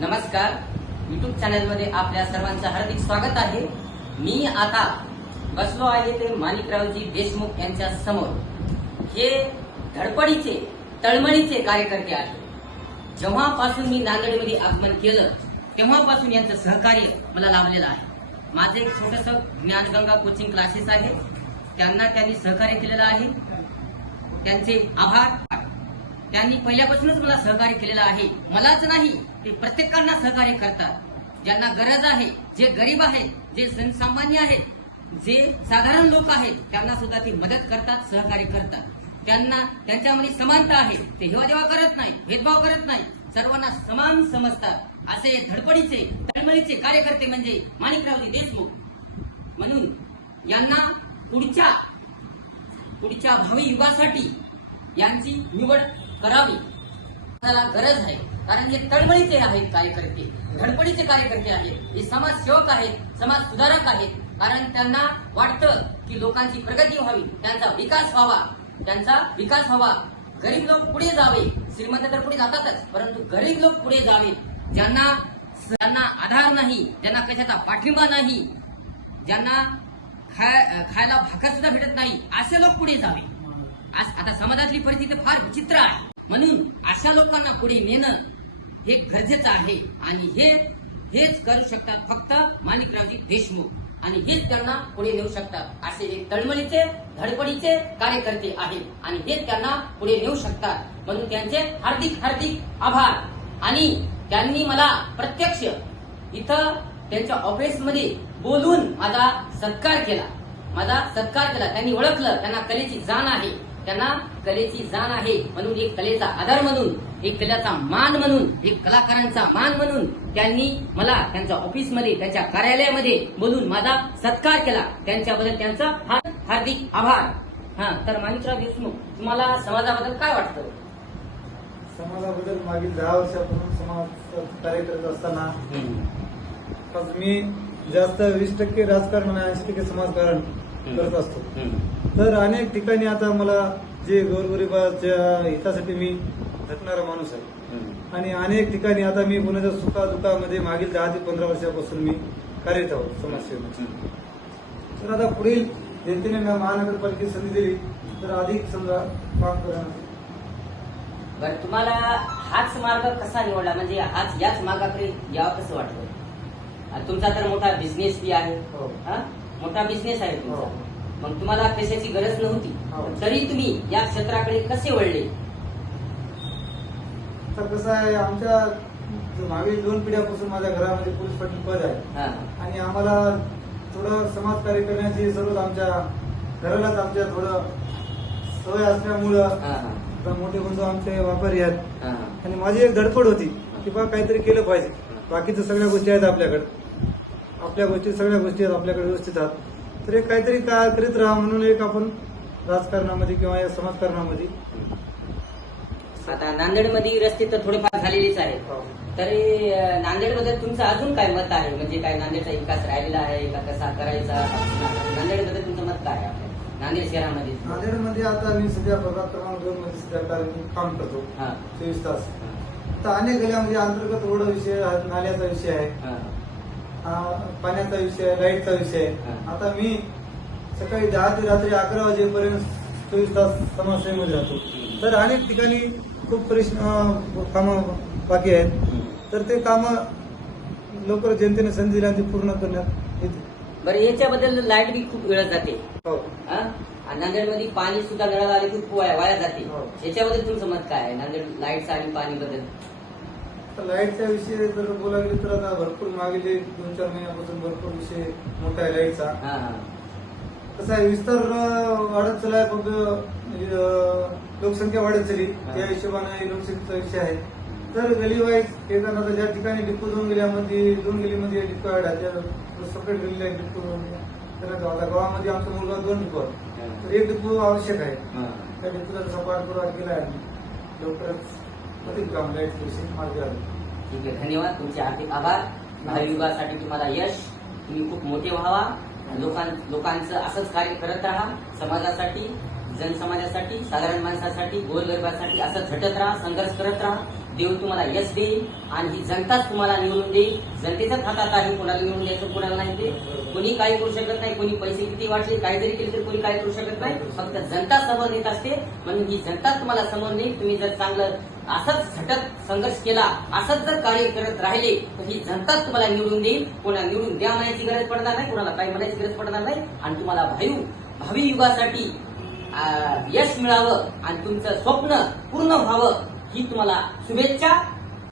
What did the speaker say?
नमस्कार. युट्यूब चॅनलमध्ये आपल्या सर्वांचं हार्दिक स्वागत आहे. मी आता बसलो आहे ते माणिकरावजी देशमुख यांच्या समोर. हे धडपडीचे तळमळीचे कार्यकर्ते आहेत. जेव्हापासून मी नांदेडमध्ये आगमन केलं तेव्हापासून यांचं सहकार्य मला लाभलेलं आहे. माझं एक छोटस ज्ञानगंगा कोचिंग क्लासेस आहे त्यांना त्यांनी सहकार्य केलेलं आहे. त्यांचे आभार. त्यांनी पहिल्यापासूनच मला सहकार्य केलेलं आहे. मलाच नाही ते प्रत्येकांना सहकार्य करतात. ज्यांना गरज आहे जे गरीब आहेत जे जनसामान्य आहेत जे साधारण लोक आहेत त्यांना सुद्धा ते मदत करतात सहकार्य करतात. त्यांना त्यांच्यामध्ये समानता आहे ते हेवादेवा करत नाही भेदभाव करत नाही सर्वांना समान समजतात. असे धडपडीचे तळमळीचे कार्यकर्ते म्हणजे माणिकरावजी देशमुख. म्हणून यांना पुढच्या पुढच्या भावी युगासाठी यांची निवड करावी. त्याला गरज आहे. कारण हे तळमळीचे आहेत कार्यकर्ते. धडपडीचे कार्यकर्ते आहेत. हे समाजसेवक आहेत. समाज सुधारक आहेत. कारण त्यांना वाटतं की लोकांची प्रगती व्हावी. त्यांचा विकास व्हावा. त्यांचा विकास व्हावा. गरीब लोक पुढे जावे. श्रीमंत तर पुढे जातातच. परंतु गरीब लोक पुढे जावे. ज्यांना ज्यांना आधार नाही ज्यांना कशाचा पाठिंबा नाही ज्यांना खाय खायला भाकर सुद्धा भेटत नाही असे लोक पुढे जावे. आज आता समाजातली परिस्थिती फार विचित्र आहे. म्हणून अशा लोकांना पुढे नेणं हे गरजेचं आहे. आणि हे हेच करू शकतात फक्त माणिकरावजी देशमुख. आणि हेच त्यांना पुढे नेऊ शकतात असे हे तळमळीचे धडपडीचे कार्यकर्ते आहेत. आणि हेच त्यांना पुढे नेऊ शकतात. म्हणून त्यांचे हार्दिक हार्दिक आभार. आणि त्यांनी मला प्रत्यक्ष इथं त्यांच्या ऑफिसमध्ये बोलून माझा सत्कार केला. माझा सत्कार केला त्यांनी ओळखलं त्यांना कलेची जाण आहे. त्यांना कलेची जाण आहे म्हणून एक कलेचा आधार म्हणून एक कलेचा मान म्हणून एक कलाकारांचा मान म्हणून त्यांनी मला त्यांच्या ऑफिसमध्ये त्यांच्या कार्यालयामध्ये बोलून माझा सत्कार केला. त्यांच्याबद्दल त्यांचा हार- हार्दिक आभार. हा तर माणिकराव देशमुख तुम्हाला समाजाबद्दल काय वाटतं? समाजाबद्दल मागील दहा वर्षापासून समाज कार्य करत असताना मी जास्त वीस टक्के राजकारण आणि ऐंशी टक्के समाजकारण करत असतो तर अनेक ठिकाणी आता मला जे गोरगरिबाच्या हितासाठी मी झटणारा माणूस आहे. आणि अनेक ठिकाणी आता मी कोणाच्या सुखादुखामध्ये मागील दहा ते पंधरा वर्षापासून मी कार्यरत आहोत समाजसेवेत तर आता पुढील जनतेने महानगरपालिकेत संधी दिली तर अधिक समजा काम करणार बरं तुम्हाला हाच मार्ग कसा निवडला? म्हणजे हाच याच मार्गाकडे यावं कसं वाटलं आणि तुमचा तर मोठा बिझनेस बी आहे. हो. हा? मोठा बिझनेस आहे तुमचा. हो. मग तुम्हाला कशाची गरज नव्हती. हो. तरी तुम्ही या क्षेत्राकडे कसे वळले? तर कसं आहे आमच्या मागील दोन पिढ्यापासून माझ्या घरामध्ये पोलीस पाटील पद आहे. आणि आम्हाला थोडं समाजकार्य करण्याची सर्व आमच्या घरालाच आमच्या थोडं सवय असल्यामुळं मोठे बंधू आमचे व्यापारी आहेत. आणि माझी एक धडपड होती की बा काहीतरी केलं पाहिजे. बाकीच्या सगळ्या गोष्टी आहेत आपल्याकडे. आपल्या गोष्टी सगळ्या गोष्टी आहेत आपल्याकडे व्यवस्थित आहेत. तर एक काहीतरी का करीत राहा म्हणून एक आपण राजकारणामध्ये किंवा या समाजकारणामध्ये. आता नांदेडमध्ये रस्ते तर थोडेफार झालेलेच आहेत. तरी नांदेडबद्दल तुमचं अजून काय मत आहे? म्हणजे काय नांदेडचा विकास राहिलेला आहे का कसा करायचा? नांदेडबद्दल तुमचं मत काय आहे? नांदेड शहरामध्ये. नांदेडमध्ये आता मी सध्या प्रभाग क्रमांक दोन मध्ये सध्या काम करतो. हा. चोवीस तास. तर अनेक गल्ल्यामध्ये अंतर्गत रोड विषय आहे, नाल्याचा विषय आहे. हा. पाण्याचा विषय लाईटचा विषय. आता मी सकाळी दहा ते रात्री अकरा वाजेपर्यंत चोवीस तास समाजसेवेमध्ये राहतो. तर अनेक ठिकाणी खूप प्रश्न कामं बाकी आहेत. तर ते कामं लवकर जनतेने संधी दिल्यानंतर पूर्ण करण्यात येते बरं याच्याबद्दल लाइट बी खूप वेळ जाते. हो. नांदेडमध्ये पाणी सुद्धा नळाला आले खूप वाया वाया जाते. हो. याच्याबद्दल तुमचं मत काय नांदेड लाईटचं आणि पाणी तर लाईटच्या विषयी जर बोलायला गेलं तर आता भरपूर मागील दोन चार महिन्यापासून भरपूर विषय मोठा आहे लाईटचा. हा हा. आहे विस्तार वाढत चाललाय फक्त अं, लोकसंख्या वाढत चालली. हा. त्या हिशोबाने लोकसंख्येचा विषय आहे. तर गली वाईज एखादा आता ज्या ठिकाणी डिपो दोन गलीमध्ये दोन गलीमध्ये डिपो आहे त्या सेपरेट गलीला एक डिपो त्यांना गावाला गावामध्ये आमचा मुलगा दोन डिपो आहे. तर एक डिपो आवश्यक आहे. हा. त्या डिपोचा तसा पाठपुरावा केला आहे. लवकरच ठीक आहे धन्यवाद. तुमचे हार्दिक आभार. महायुगासाठी तुम्हाला यश. तुम्ही खूप मोठे व्हावा. लोकां लोकांचं असंच कार्य करत राहा. समाजासाठी जनसमाजासाठी साधारण माणसासाठी गोरगरिबासाठी असं झटत राहा संघर्ष करत राहा. देव तुम्हाला यश देईल आणि ही जनताच तुम्हाला निवडून देईल. जनतेच्याच हातात आहे कोणाला निवडून द्यायचं कोणाला नाही ते. कोणी काही करू शकत नाही कोणी पैसे किती वाटले काही जरी केले तर कोणी काय करू शकत नाही. फक्त जनता समोर येत असते. म्हणून ही जनता तुम्हाला समोर नेईल. तुम्ही जर चांगलं असंच झटक संघर्ष केला असंच जर कार्य करत राहिले तर ही जनताच तुम्हाला निवडून देईल. कोणाला निवडून द्या म्हणायची गरज पडणार नाही कोणाला काही म्हणायची गरज पडणार नाही. आणि तुम्हाला भावी भावी युगासाठी यश मिळावं आणि तुमचं स्वप्न पूर्ण व्हावं. ही तुम्हाला शुभेच्छा.